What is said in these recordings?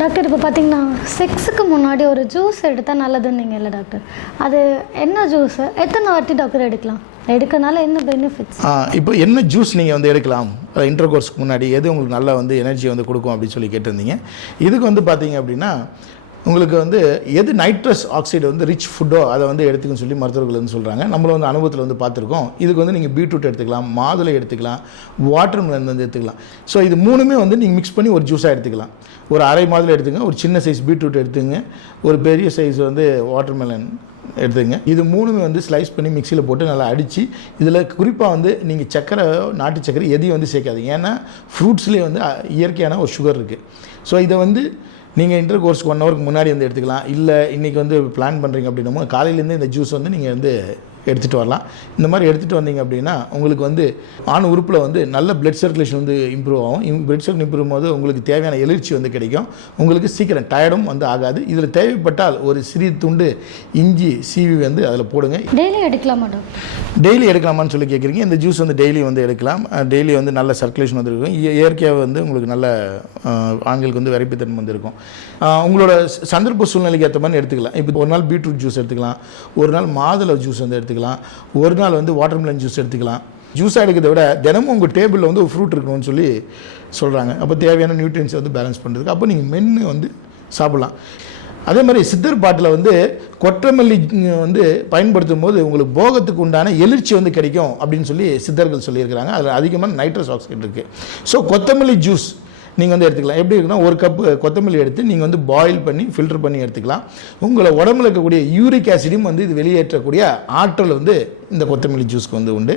Doctor இப்போ பார்த்தீங்கன்னா செக்ஸுக்கு முன்னாடி ஒரு ஜூஸ் எடுத்தால் நல்லதுன்னீங்கல்ல டாக்டர் அது என்ன ஜூஸு எத்தனை வாட்டி டாக்டர் எடுக்கலாம்? எடுக்கனால என்ன பெனிஃபிட்ஸ் இப்போ என்ன ஜூஸ் நீங்கள் வந்து எடுக்கலாம்? இன்டர் கோர்ஸ்க்கு முன்னாடி எது உங்களுக்கு நல்லா வந்து எனர்ஜி வந்து கொடுக்கும் அப்படின்னு சொல்லி கேட்டிருந்தீங்க. இதுக்கு வந்து பார்த்தீங்க அப்படின்னா உங்களுக்கு வந்து எது நைட்ரஸ் ஆக்சைடு வந்து ரிச் ஃபுட்டோ அதை வந்து எடுத்துக்கன்னு சொல்லி மருத்துவர்கள் வந்து சொல்கிறாங்க நம்மளை வந்து அனுபவத்தில் வந்து பார்த்துருக்கோம். இதுக்கு வந்து நீங்கள் பீட்ரூட் எடுத்துக்கலாம் மாதுளை எடுத்துக்கலாம் வாட்டர் மிலன் வந்து எடுத்துக்கலாம். ஸோ இது மூணுமே வந்து நீங்கள் மிக்ஸ் பண்ணி ஒரு ஜூஸாக எடுத்துக்கலாம். ஒரு அரை மாதுளை எடுத்துங்க ஒரு சின்ன சைஸ் பீட்ரூட் எடுத்துங்க. ஒரு பெரிய சைஸ் வந்து வாட்டர் மிலன் எடுத்துங்க இது மூணுமே வந்து ஸ்லைஸ் பண்ணி மிக்சியில் போட்டு நல்லா அடித்து இதில் குறிப்பாக வந்து நீங்கள் சக்கரை நாட்டு சக்கரை எதையும் வந்து சேர்க்காதீங்க. ஏன்னா ஃப்ரூட்ஸ்லேயே வந்து இயற்கையான ஒரு சுகர் இருக்குது ஸோ இதை வந்து நீங்கள் இன்டர் கோர்ஸ்க்கு ஒன் ஹவருக்கு முன்னாடி வந்து எடுத்துக்கலாம். இல்லை இன்றைக்கி வந்து பிளான் பண்ணுறீங்க அப்படின்னமோ காலையிலேருந்து இந்த ஜூஸ் வந்து நீங்கள் வந்து எடுத்துகிட்டு வரலாம். இந்த மாதிரி எடுத்துகிட்டு வந்தீங்க அப்படின்னா உங்களுக்கு வந்து ஆண் உறுப்பில் வந்து நல்ல பிளட் சர்க்குலேஷன் வந்து இம்ப்ரூவ் ஆகும். பிளட் சர்க்குலேஷன் இம்ப்ரூவ் போது உங்களுக்கு தேவையான எழுச்சி வந்து கிடைக்கும். உங்களுக்கு சீக்கிரம் டயர்டும் வந்து ஆகாது. இதில் தேவைப்பட்டால் ஒரு சிறிய துண்டு இஞ்சி சீவி வந்து அதில் போடுங்க. டெய்லி எடுக்கலாமா டாக்டர் டெய்லி எடுக்கலாமான்னு சொல்லி கேட்குறீங்க இந்த ஜூஸ் வந்து டெய்லி வந்து எடுக்கலாம். டெய்லி வந்து நல்ல சர்க்குலேஷன் வந்துருக்கும். இயற்கையாக வந்து உங்களுக்கு நல்ல ஆண்களுக்கு வந்து விரைப்புத்தன்மை வந்துருக்கும். உங்களோட ச- சந்தர்ப்ப சூழ்நிலைக்கு ஏற்ற மாதிரி எடுத்துக்கலாம். இப்போ ஒரு நாள் பீட்ரூட் ஜூஸ் எடுத்துக்கலாம். ஒரு நாள் மாதுளை ஜூஸ் வந்து எடுத்துக்கலாம். ஒரு நாள் வந்து வாட்டர்மெலன் ஜூஸ் எடுத்துக்கலாம். ஜூஸாக எடுக்கிறத விட தினமும் உங்கள் டேபிளில் வந்து ஒரு ஃப்ரூட் இருக்கணும்னு சொல்லி சொல்கிறாங்க அப்போ தேவையான நியூட்ரியன்ஸ் வந்து பேலன்ஸ் பண்ணுறதுக்கு அப்போ நீங்கள் மென்று வந்து சாப்பிட்லாம். அதே மாதிரி சித்தர் பாட்டில் வந்து கொற்றமல்லி வந்து பயன்படுத்தும் போது உங்களுக்கு போகத்துக்கு உண்டான எழுச்சி வந்து கிடைக்கும் அப்படின்னு சொல்லி சித்தர்கள் சொல்லியிருக்கிறாங்க. அதில் அதிகமான நைட்ரஸ் ஆக்சைடு இருக்குது ஸோ கொத்தமல்லி ஜூஸ் நீங்கள் வந்து எடுத்துக்கலாம். எப்படி இருக்குன்னா ஒரு கப்பு கொத்தமல்லி எடுத்து நீங்கள் வந்து பாயில் பண்ணி ஃபில்டர் பண்ணி எடுத்துக்கலாம். உங்களை உடம்புல இருக்கக்கூடிய யூரிக் ஆசிடும் வந்து இது வெளியேற்றக்கூடிய ஆற்றல் வந்து இந்த கொத்தமல்லி ஜூஸ்க்கு வந்து உண்டு.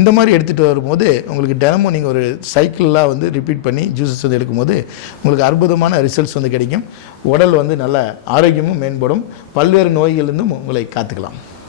இந்த மாதிரி எடுத்துகிட்டு வரும்போது உங்களுக்கு தினமும் நீங்கள் ஒரு சைக்கிளாக வந்து ரிப்பீட் பண்ணி ஜூஸஸ் வந்து எடுக்கும்போது உங்களுக்கு அற்புதமான ரிசல்ட்ஸ் வந்து கிடைக்கும். உடல் வந்து நல்ல ஆரோக்கியமும் மேம்படும். பல்வேறு நோய்களிலிருந்தும் உங்களை காத்துக்கலாம்.